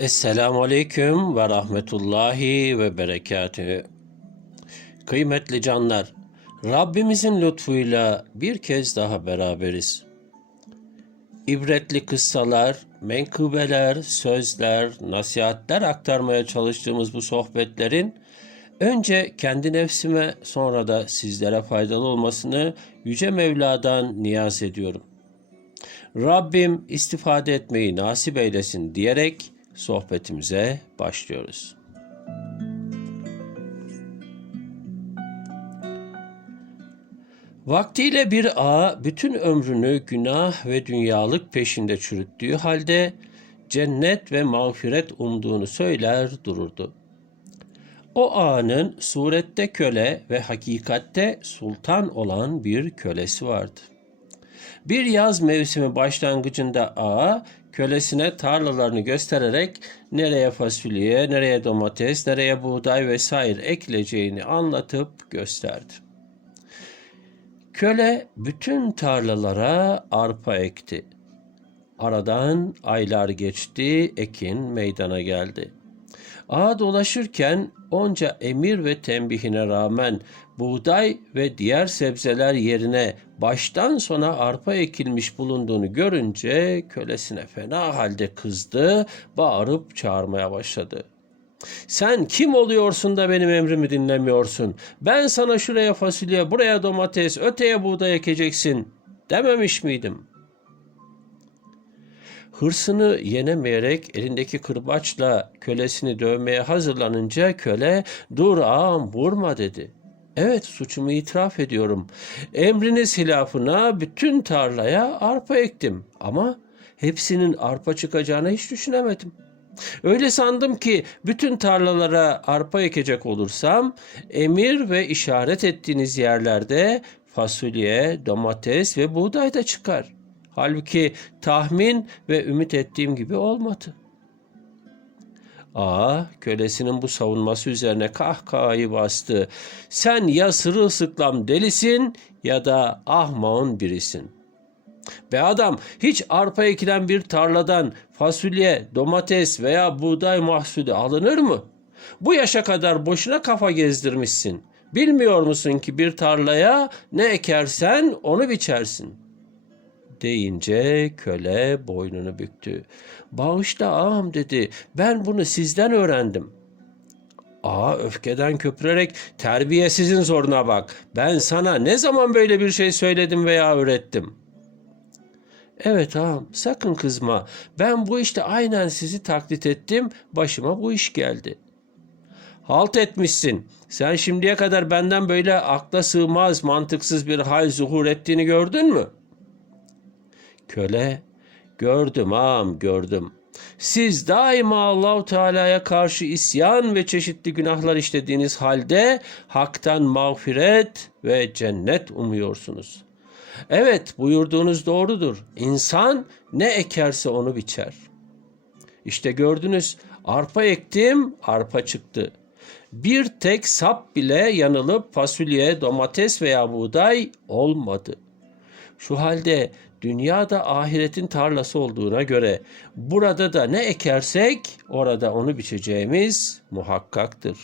Esselamu Aleyküm ve Rahmetullahi ve Berekatühü. Kıymetli canlar, Rabbimizin lütfuyla bir kez daha beraberiz. İbretli kıssalar, menkıbeler, sözler, nasihatler aktarmaya çalıştığımız bu sohbetlerin önce kendi nefsime sonra da sizlere faydalı olmasını Yüce Mevla'dan niyaz ediyorum. Rabbim istifade etmeyi nasip eylesin diyerek sohbetimize başlıyoruz. Vaktiyle bir ağa bütün ömrünü günah ve dünyalık peşinde çürüttüğü halde cennet ve mağfiret umduğunu söyler dururdu. O ağanın surette köle ve hakikatte sultan olan bir kölesi vardı. Bir yaz mevsimi başlangıcında ağa kölesine tarlalarını göstererek nereye fasulye, nereye domates, nereye buğday vesaire ekileceğini anlatıp gösterdi. Köle bütün tarlalara arpa ekti. Aradan aylar geçti, ekin meydana geldi. Ağa dolaşırken onca emir ve tembihine rağmen buğday ve diğer sebzeler yerine baştan sona arpa ekilmiş bulunduğunu görünce kölesine fena halde kızdı, bağırıp çağırmaya başladı. Sen kim oluyorsun da benim emrimi dinlemiyorsun? Ben sana şuraya fasulye, buraya domates, öteye buğday ekeceksin dememiş miydim?'' Hırsını yenemeyerek elindeki kırbaçla kölesini dövmeye hazırlanınca köle dur ağam vurma dedi. Evet suçumu itiraf ediyorum. Emriniz hilafına bütün tarlaya arpa ektim ama hepsinin arpa çıkacağını hiç düşünemedim. Öyle sandım ki bütün tarlalara arpa ekecek olursam emir ve işaret ettiğiniz yerlerde fasulye, domates ve buğday da çıkar.'' Halbuki tahmin ve ümit ettiğim gibi olmadı. Aa, kölesinin bu savunması üzerine kahkahayı bastı. Sen ya sırılsıklam delisin ya da ahmağın birisin. Be adam hiç arpa ekilen bir tarladan fasulye, domates veya buğday mahsulü alınır mı? Bu yaşa kadar boşuna kafa gezdirmişsin. Bilmiyor musun ki bir tarlaya ne ekersen onu biçersin.'' Deyince köle boynunu büktü. Bağışla ağam dedi. Ben bunu sizden öğrendim. Ağa öfkeden köpürerek terbiyesizin zoruna bak. Ben sana ne zaman böyle bir şey söyledim veya öğrettim? Evet ağam sakın kızma. Ben bu işte aynen sizi taklit ettim. Başıma bu iş geldi. Halt etmişsin. Sen şimdiye kadar benden böyle akla sığmaz, mantıksız bir hal zuhur ettiğini gördün mü?'' Köle, gördüm ağam gördüm. Siz daima Allahu Teala'ya karşı isyan ve çeşitli günahlar işlediğiniz halde haktan mağfiret ve cennet umuyorsunuz. Evet buyurduğunuz doğrudur. İnsan ne ekerse onu biçer. İşte gördünüz arpa ektim arpa çıktı. Bir tek sap bile yanılıp fasulye, domates veya buğday olmadı. Şu halde dünyada ahiretin tarlası olduğuna göre burada da ne ekersek orada onu biçeceğimiz muhakkaktır.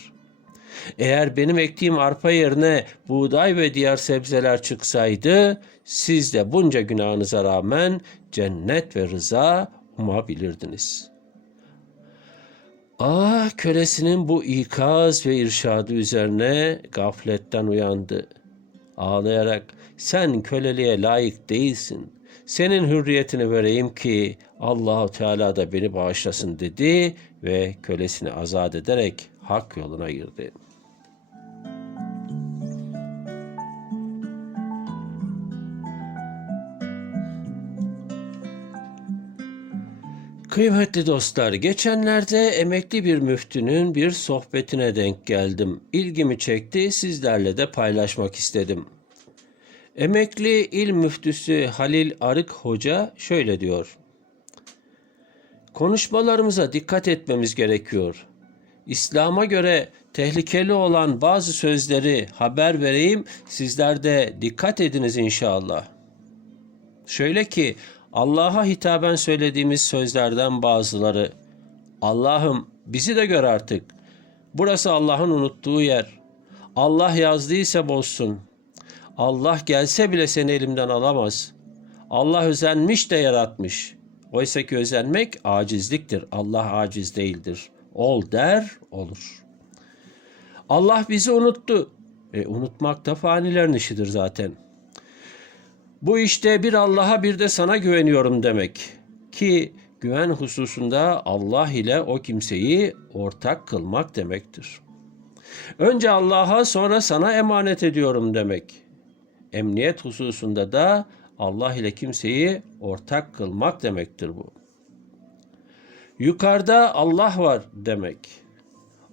Eğer benim ektiğim arpa yerine buğday ve diğer sebzeler çıksaydı siz de bunca günahınıza rağmen cennet ve rıza umabilirdiniz. Ah kölesinin bu ikaz ve irşadı üzerine gafletten uyandı. Ağlayarak sen köleliğe layık değilsin senin hürriyetini vereyim ki Allahu Teala da beni bağışlasın dedi ve kölesini azat ederek hak yoluna girdi. Kıymetli dostlar, geçenlerde emekli bir müftünün bir sohbetine denk geldim. İlgimi çekti, sizlerle de paylaşmak istedim. Emekli il müftüsü Halil Arık Hoca şöyle diyor. Konuşmalarımıza dikkat etmemiz gerekiyor. İslam'a göre tehlikeli olan bazı sözleri haber vereyim, sizler de dikkat ediniz inşallah. Şöyle ki Allah'a hitaben söylediğimiz sözlerden bazıları Allah'ım bizi de gör artık. Burası Allah'ın unuttuğu yer. Allah yazdıysa bozsun. Allah gelse bile seni elimden alamaz. Allah özenmiş de yaratmış. Oysa ki özenmek acizliktir. Allah aciz değildir. Ol der, olur. Allah bizi unuttu. E, unutmak da fanilerin işidir zaten. Bu işte bir Allah'a bir de sana güveniyorum demek. Ki güven hususunda Allah ile o kimseyi ortak kılmak demektir. Önce Allah'a sonra sana emanet ediyorum demek. Emniyet hususunda da Allah ile kimseyi ortak kılmak demektir bu. Yukarıda Allah var demek.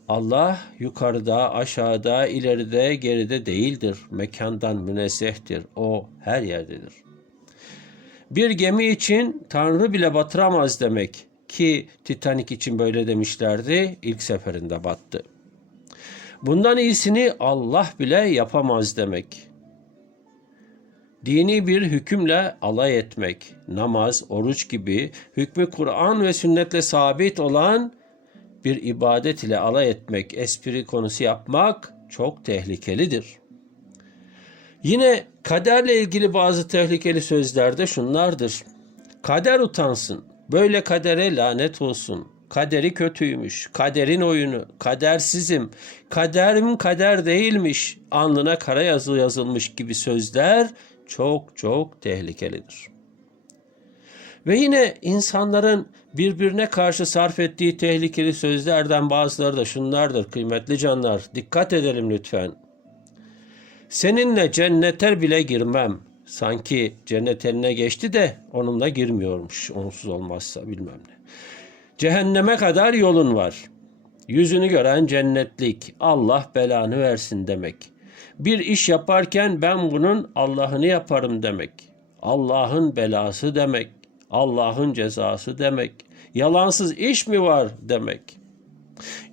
Allah yukarıda, aşağıda, ileride, geride değildir. Mekandan münezzehtir. O her yerdedir. Bir gemi için Tanrı bile batıramaz demek ki Titanic için böyle demişlerdi. İlk seferinde battı. Bundan iyisini Allah bile yapamaz demek. Dini bir hükümle alay etmek, namaz, oruç gibi hükmü Kur'an ve sünnetle sabit olan bir ibadet ile alay etmek, espri konusu yapmak çok tehlikelidir. Yine kaderle ilgili bazı tehlikeli sözler de şunlardır. Kader utansın, böyle kadere lanet olsun. Kaderi kötüymüş, kaderin oyunu, kadersizim, kaderim kader değilmiş, alnına kara yazı yazılmış gibi sözler çok çok tehlikelidir. Ve yine insanların birbirine karşı sarf ettiği tehlikeli sözlerden bazıları da şunlardır kıymetli canlar. Dikkat edelim lütfen. Seninle cennete bile girmem. Sanki cennet eline geçti de onunla girmiyormuş. Onsuz olmazsa bilmem ne. Cehenneme kadar yolun var. Yüzünü gören cennetlik. Allah belanı versin demek. Bir iş yaparken ben bunun Allah'ını yaparım demek. Allah'ın belası demek. Allah'ın cezası demek. Yalansız iş mi var demek.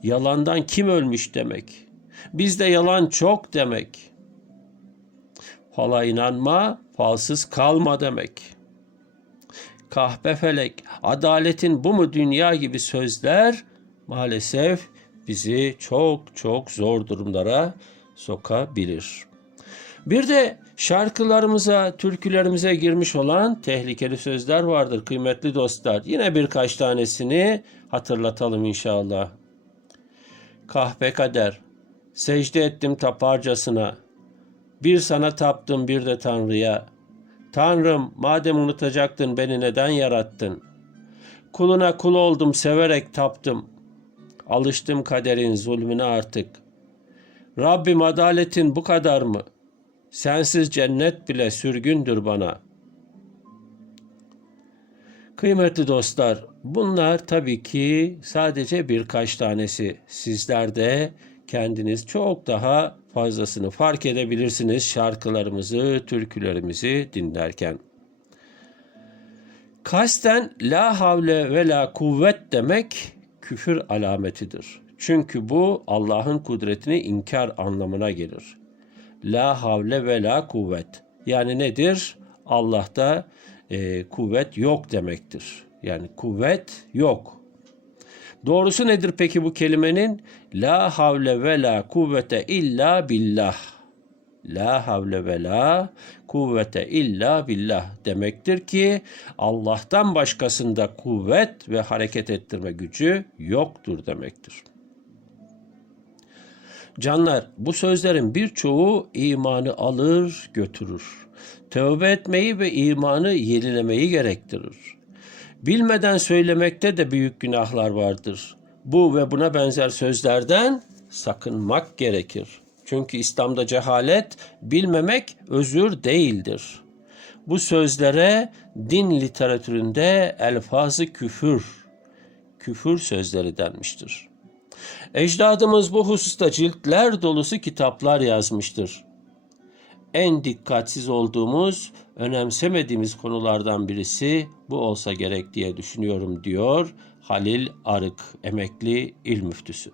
Yalandan kim ölmüş demek. Bizde yalan çok demek. Fala inanma, falsız kalma demek. Kahpe felek, adaletin bu mu dünya gibi sözler maalesef bizi çok çok zor durumlara sokabilir. Bir de şarkılarımıza, türkülerimize girmiş olan tehlikeli sözler vardır kıymetli dostlar. Yine birkaç tanesini hatırlatalım inşallah. Kahpe kader, secde ettim taparcasına, bir sana taptım bir de Tanrı'ya. Tanrım madem unutacaktın beni neden yarattın? Kuluna kul oldum severek taptım. Alıştım kaderin zulmüne artık. Rabbim adaletin bu kadar mı? Sensiz cennet bile sürgündür bana. Kıymetli dostlar, bunlar tabii ki sadece birkaç tanesi. Sizler de kendiniz çok daha fazlasını fark edebilirsiniz şarkılarımızı, türkülerimizi dinlerken. Kasten la havle ve la kuvvet demek küfür alametidir. Çünkü bu Allah'ın kudretini inkar anlamına gelir. La havle ve la kuvvet. Yani nedir? Allah'ta e, kuvvet yok demektir. Yani kuvvet yok. Doğrusu nedir peki bu kelimenin? La havle ve la kuvvete illa billah. La havle ve la kuvvete illa billah demektir ki Allah'tan başkasında kuvvet ve hareket ettirme gücü yoktur demektir. Canlar bu sözlerin birçoğu imanı alır götürür. Tövbe etmeyi ve imanı yenilemeyi gerektirir. Bilmeden söylemekte de büyük günahlar vardır. Bu ve buna benzer sözlerden sakınmak gerekir. Çünkü İslam'da cehalet bilmemek özür değildir. Bu sözlere din literatüründe elfazı küfür, küfür sözleri denmiştir. Ecdadımız bu hususta ciltler dolusu kitaplar yazmıştır. En dikkatsiz olduğumuz, önemsemediğimiz konulardan birisi bu olsa gerek diye düşünüyorum diyor Halil Arık, emekli il müftüsü.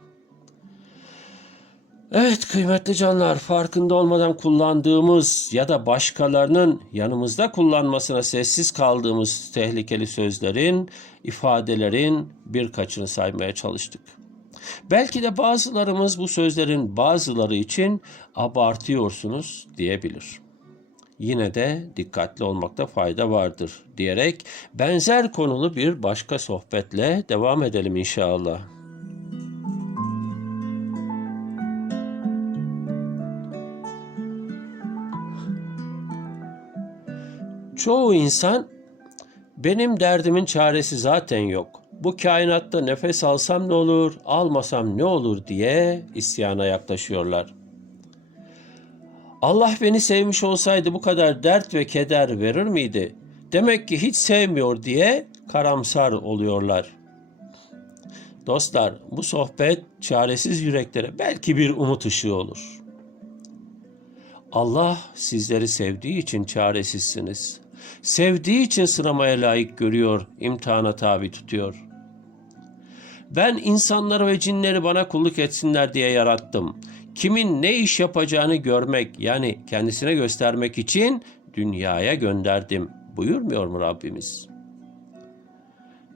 Evet kıymetli canlar farkında olmadan kullandığımız ya da başkalarının yanımızda kullanmasına sessiz kaldığımız tehlikeli sözlerin, ifadelerin birkaçını saymaya çalıştık. Belki de bazılarımız bu sözlerin bazıları için abartıyorsunuz diyebilir. Yine de dikkatli olmakta fayda vardır diyerek benzer konulu bir başka sohbetle devam edelim inşallah. Çoğu insan benim derdimin çaresi zaten yok. Bu kainatta nefes alsam ne olur, almasam ne olur diye isyana yaklaşıyorlar. Allah beni sevmiş olsaydı bu kadar dert ve keder verir miydi? Demek ki hiç sevmiyor diye karamsar oluyorlar. Dostlar, bu sohbet çaresiz yüreklere belki bir umut ışığı olur. Allah sizleri sevdiği için çaresizsiniz. Sevdiği için sınamaya layık görüyor, imtihana tabi tutuyor. Ben insanları ve cinleri bana kulluk etsinler diye yarattım. Kimin ne iş yapacağını görmek yani kendisine göstermek için dünyaya gönderdim. Buyurmuyor mu Rabbimiz?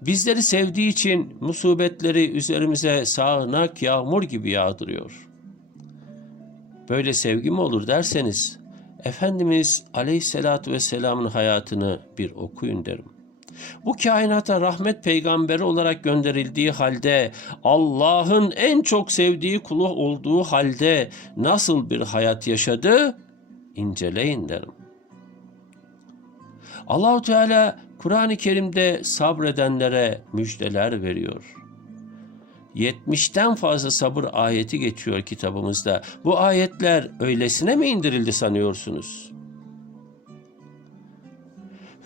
Bizleri sevdiği için musibetleri üzerimize sağanak yağmur gibi yağdırıyor. Böyle sevgi mi olur derseniz Efendimiz Aleyhisselatü Vesselam'ın hayatını bir okuyun derim. Bu kainata rahmet peygamberi olarak gönderildiği halde Allah'ın en çok sevdiği kulu olduğu halde nasıl bir hayat yaşadı? İnceleyin derim. Allahu Teala Kur'an-ı Kerim'de sabredenlere müjdeler veriyor. 70'ten fazla sabır ayeti geçiyor kitabımızda. Bu ayetler öylesine mi indirildi sanıyorsunuz?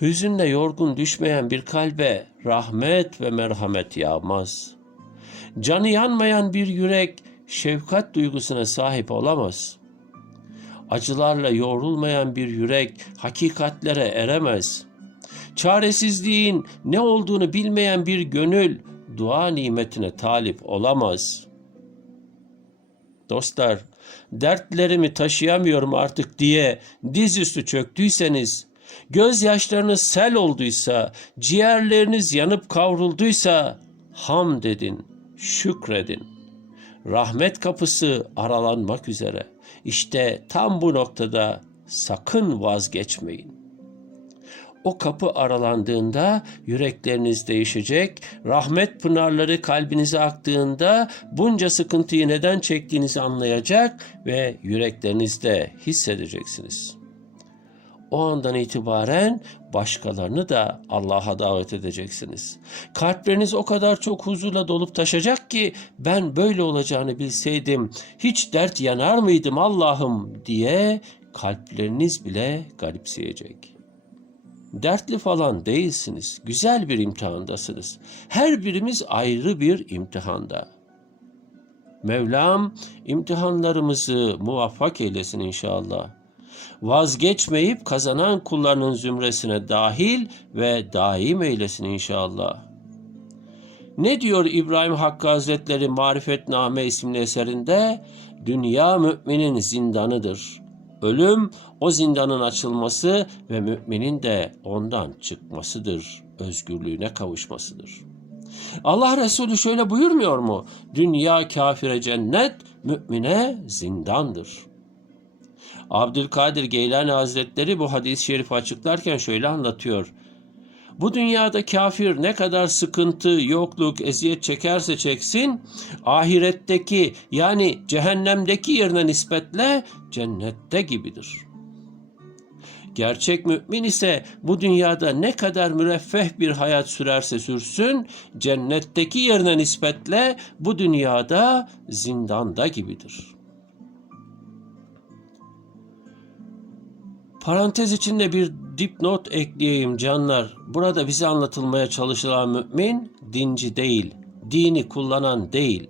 Hüzünle yorgun düşmeyen bir kalbe rahmet ve merhamet yağmaz. Canı yanmayan bir yürek şefkat duygusuna sahip olamaz. Acılarla yoğrulmayan bir yürek hakikatlere eremez. Çaresizliğin ne olduğunu bilmeyen bir gönül dua nimetine talip olamaz. Dostlar, dertlerimi taşıyamıyorum artık diye dizüstü çöktüyseniz, gözyaşlarınız sel olduysa, ciğerleriniz yanıp kavrulduysa, ham dedin, şükredin. Rahmet kapısı aralanmak üzere. İşte tam bu noktada sakın vazgeçmeyin. O kapı aralandığında yürekleriniz değişecek, rahmet pınarları kalbinize aktığında bunca sıkıntıyı neden çektiğinizi anlayacak ve yüreklerinizde hissedeceksiniz. O andan itibaren başkalarını da Allah'a davet edeceksiniz. Kalpleriniz o kadar çok huzurla dolup taşacak ki ben böyle olacağını bilseydim hiç dert yanar mıydım Allah'ım diye kalpleriniz bile garipseyecek.'' Dertli falan değilsiniz. Güzel bir imtihandasınız. Her birimiz ayrı bir imtihanda. Mevlam imtihanlarımızı muvaffak eylesin inşallah. Vazgeçmeyip kazanan kullarının zümresine dahil ve daim eylesin inşallah. Ne diyor İbrahim Hakkı Hazretleri Marifetname isimli eserinde? Dünya müminin zindanıdır. Ölüm o zindanın açılması ve müminin de ondan çıkmasıdır, özgürlüğüne kavuşmasıdır. Allah Resulü şöyle buyurmuyor mu? Dünya kafire cennet, mümine zindandır. Abdülkadir Geylani Hazretleri bu hadis-i şerifi açıklarken şöyle anlatıyor. Bu dünyada kafir ne kadar sıkıntı, yokluk, eziyet çekerse çeksin, ahiretteki yani cehennemdeki yerine nispetle cennette gibidir. Gerçek mümin ise bu dünyada ne kadar müreffeh bir hayat sürerse sürsün, cennetteki yerine nispetle bu dünyada zindanda gibidir.'' Parantez içinde bir dipnot ekleyeyim canlar. Burada bize anlatılmaya çalışılan mümin dinci değil, dini kullanan değil.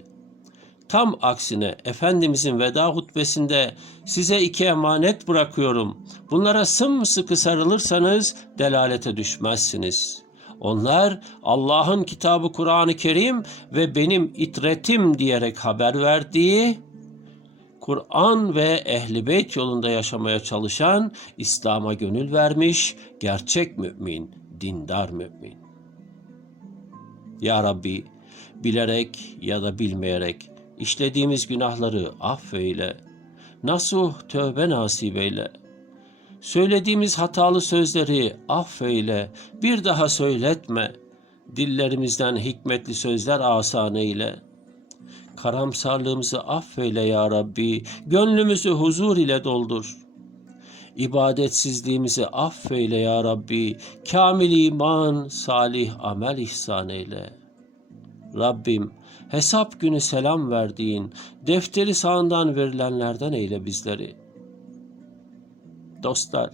Tam aksine Efendimizin veda hutbesinde size iki emanet bırakıyorum. Bunlara sımsıkı sarılırsanız delalete düşmezsiniz. Onlar Allah'ın kitabı Kur'an-ı Kerim ve benim itretim diyerek haber verdiği Kur'an ve Ehli Beyt yolunda yaşamaya çalışan, İslam'a gönül vermiş gerçek mümin, dindar mümin. Ya Rabbi, bilerek ya da bilmeyerek işlediğimiz günahları affeyle. Nasuh tövbe nasip eyle. Söylediğimiz hatalı sözleri affeyle. Bir daha söyletme. Dillerimizden hikmetli sözler asan eyle. Karamsarlığımızı affeyle ya Rabbi. Gönlümüzü huzur ile doldur. İbadetsizliğimizi affeyle ya Rabbi. Kamil iman, salih amel ihsan eyle. Rabbim hesap günü selam verdiğin, defteri sağından verilenlerden eyle bizleri. Dostlar,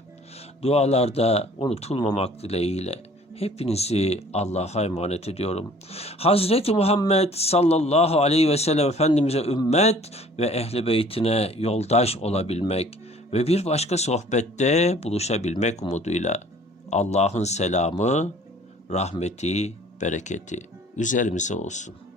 dualarda unutulmamak dileğiyle hepinizi Allah'a emanet ediyorum. Hazreti Muhammed sallallahu aleyhi ve sellem Efendimiz'e ümmet ve ehli beytine yoldaş olabilmek ve bir başka sohbette buluşabilmek umuduyla Allah'ın selamı, rahmeti, bereketi üzerimize olsun.